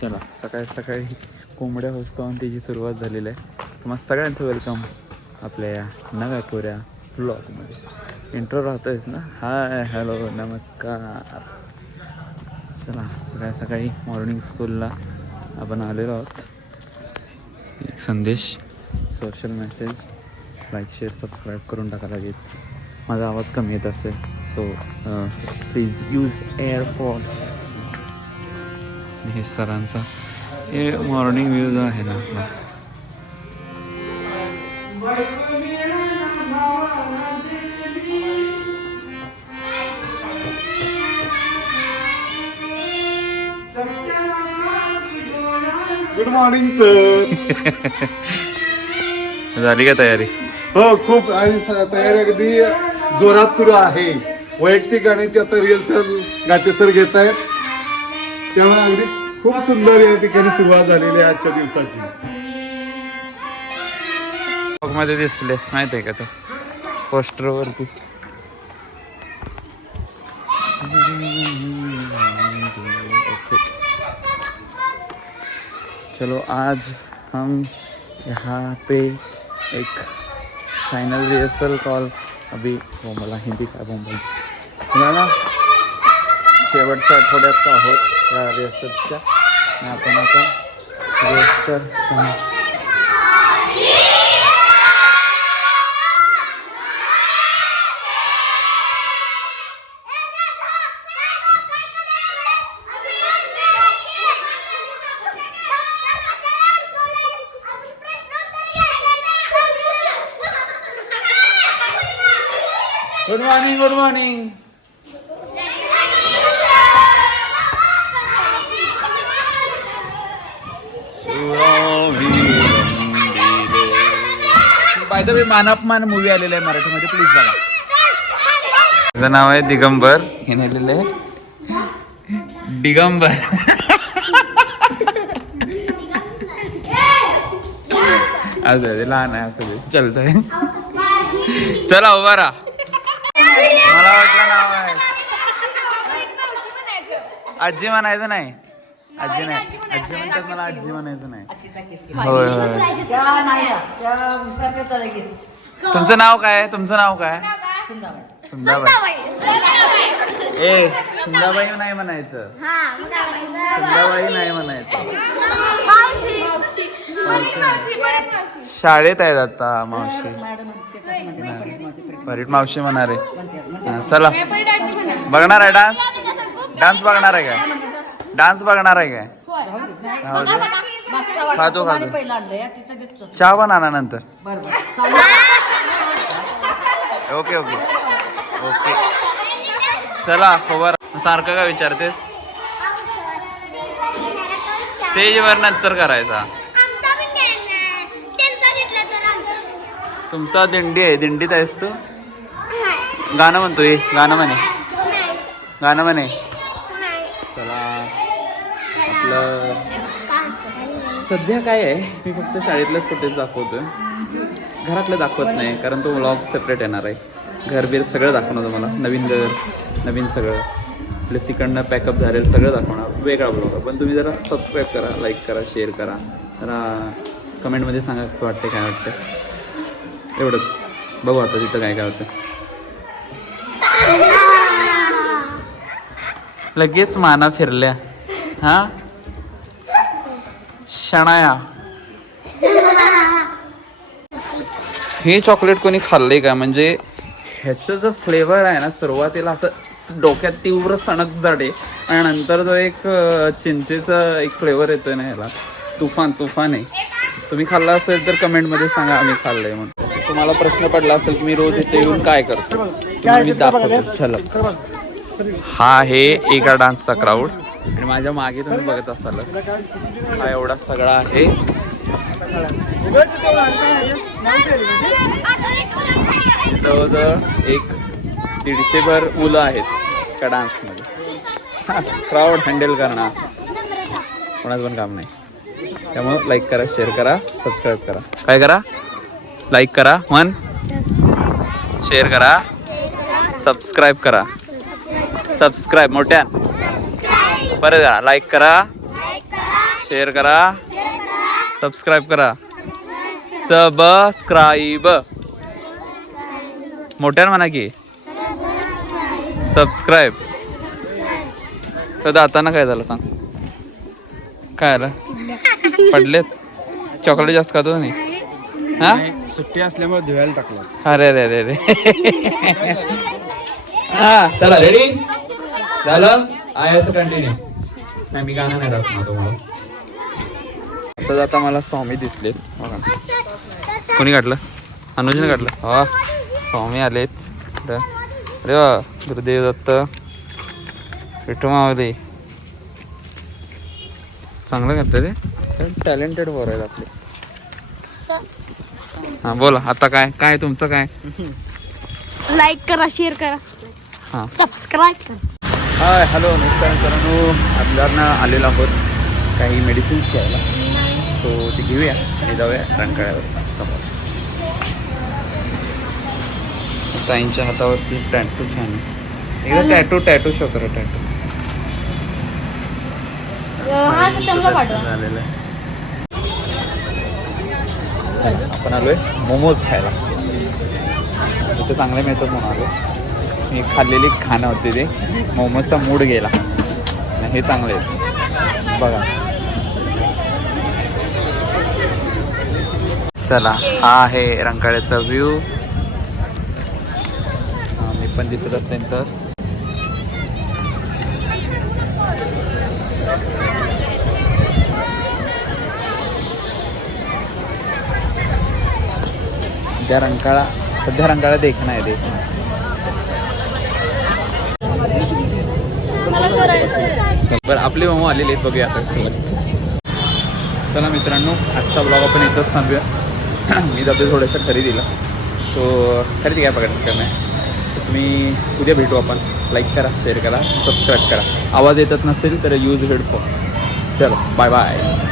चला सकाळी सकाळी कोंबड्या हुसकावून त्याची सुरुवात झालेली आहे. तुम्हाला सगळ्यांचं वेलकम आपल्या या नव्या कोऱ्या ब्लॉगमध्ये. इंट्रो राहतोयच ना. हाय हॅलो नमस्कार. चला सकाळी सकाळी मॉर्निंग स्कूलला आपण आलेलो आहोत. एक संदेश, social message, like share subscribe करून टाका लगेच. माझा आवाज कमी येत असेल सो प्लीज यूज एअरफोन्स. हे सरांचा हे मॉर्निंग व्ह्यूज आहे ना आपला. Good morning sir. झाली का तयारी? हो खूप आणि तयारी अगदी जोरात सुरू आहे. वैयक्तिक गाण्याची आता रिहर्सल गाते सर घेत आहेत, त्यामुळे अगदी खूप सुंदर या ठिकाणी सुरुवात झालेली आहे आजच्या दिवसाची. मध्ये दिसलेस माहित आहे का तो पोस्टरवरती. चलो आज हम यहाँ पे एक फाइनल रिहर्सल कॉल अभी वो मला हिंदी काय बोंबल ना शेवटच्या आठवड्यात आहोत या रिहर्सलच्या. आपण आता rehearsal good morning good morning. By the way Manapmaan movie आलेला आहे मराठीमध्ये, प्लीज बघा. माझं नाव आहे दिगंबर. हे नेलेलं आहे दिगंबर. असं लहान आहे असं चलतंय. चला उभा राहा. मला वाटलं नाव आहे आजी म्हणायचं नाही. आजी नाही, आजी म्हणतात मला आजी म्हणायचं नाही. होय होय. तुमचं नाव काय? तुमचं नाव काय? सुंदाबाई. ए सुंदाबाई नाही म्हणायचं, सुंदाबाई नाही म्हणायचं. शाळेत आहेत आता मावशी. परीट मावशी म्हणणार आहे. चला बघणार आहे डान्स. डान्स बघणार आहे काय? डान्स बघणार आहे काय? खातो खातो. चहा पण आणा नंतर. Okay okay okay. चला खबर सारखं का विचारतेस? स्टेजवर नंतर करायचा. तुमचा दिंडी आहे, दिंडीत आहेस तू. गाणं म्हणतोय, गाणं म्हणे, गाणं म्हणे. चला आपलं सध्या काय आहे, मी फक्त शाळेतलंच फुटेज दाखवतोय, घरातलं दाखवत नाही कारण तो व्लॉग सेपरेट येणार आहे. घरबीर सगळं दाखवणार तुम्हाला. नवीन घर, नवीन सगळं, प्लस तिकडनं पॅकअप झालेलं सगळं दाखवणार. वेगळा ब्लॉग. पण तुम्ही जरा सबस्क्राईब करा, लाईक करा, शेअर करा. जरा कमेंटमध्ये सांगा कसं वाटतं, काय वाटतं. एवढंच. बघू आता तिथं काय काय होतं. लगेच माना फिरल्या. हा शणाया. हे चॉकलेट कोणी खाल्लंय का? म्हणजे ह्याचं जो फ्लेवर आहे ना, सुरुवातीला असं डोक्यात तीव्र सणक जाडे आणि नंतर जो एक चिंचेचा एक फ्लेवर येतोय ना, ह्याला तुफान तुफान आहे. तुम्ही खाल्ला असेल तर कमेंटमध्ये सांगा आम्ही खाल्लंय म्हणून. तुम्हाला प्रश्न पडला असेल की मी रोज इथे येऊन काय करतो, मी दाखवतो झलक. हा आहे एका डान्सचा क्राऊड आणि माझ्या मागे तुम्ही बघत असालच. हा एवढा सगळा आहे. जवळजवळ एक 150 मुलं आहेत त्या डान्समध्ये. क्राऊड हँडल करणं कोणाचं पण काम नाही. त्यामुळं लाईक करा, शेअर करा, सबस्क्राईब करा. काय करा? लाईक करा, मन शेअर करा, सबस्क्राईब करा. सबस्क्राईब मोठ्या परत करा. लाईक करा, शेअर करा, सबस्क्राईब करा. सबस्क्राईब मोठ्यानं म्हणा की सबस्क्राईब. तर दाताना काय झालं सांग, काय आलं? पडलेत? चॉकलेट जास्त खातो नाही हा? सुट्टी असल्यामुळे धुवायला टाकलं. अरे अरे अरे अरे हा चला रेडी झालं. आहे असं कंटिन्यू. नाही मी गाणं नाही दाखवणार तुम्हाला. आता जाता मला स्वामी दिसलेत बघा. कोणी काढलं? अनुजने काढलं. हा स्वामी आलेत. अरे वा गुरुदेव दत्त विठू मावली चांगलं करतं रे. टॅलेंटेड पोरं आहेत आपले. हा बोला आता काय काय तुमचं काय? लाईक करा, शेअर करा, हां सबस्क्राईब करा. हाय हॅलो नमस्कार मित्रांनो. आपल्याला आलेलो आहोत काही मेडिसिन्स घ्यायला. सो ते घेऊया आणि जाऊया रंकाळ्यावर समोर. ताईंच्या हातावरती टॅटू छान आहे. एकदा टॅटू शो करा. टॅटू झालेलं आहे. चला, आपण आलोय मोमोज खायला. इथे चांगले मिळतात म्हणून आलो. मी खाल्लेली खाणं होते ते मोमोजचा मूड गेला. हे चांगले आहेत बघा. चला हा आहे रंकाळ्याचा व्ह्यू. मी पण दिसत असेल तर सध्या रंकाळा देखणं आहे. बरं आपले मोमो आलेले आहेत बघूया आता. चला मित्रांनो आजचा ब्लॉग आपण इथंच थांबूया. मी जातो थोडंसं खरेदीला. सो खरेदी काय बघा नाही. तुम्ही उद्या भेटू आपण. लाईक करा, शेअर करा, सबस्क्राईब करा. आवाज येतच नसेल तर यूज हेडफोन. चलो बाय बाय.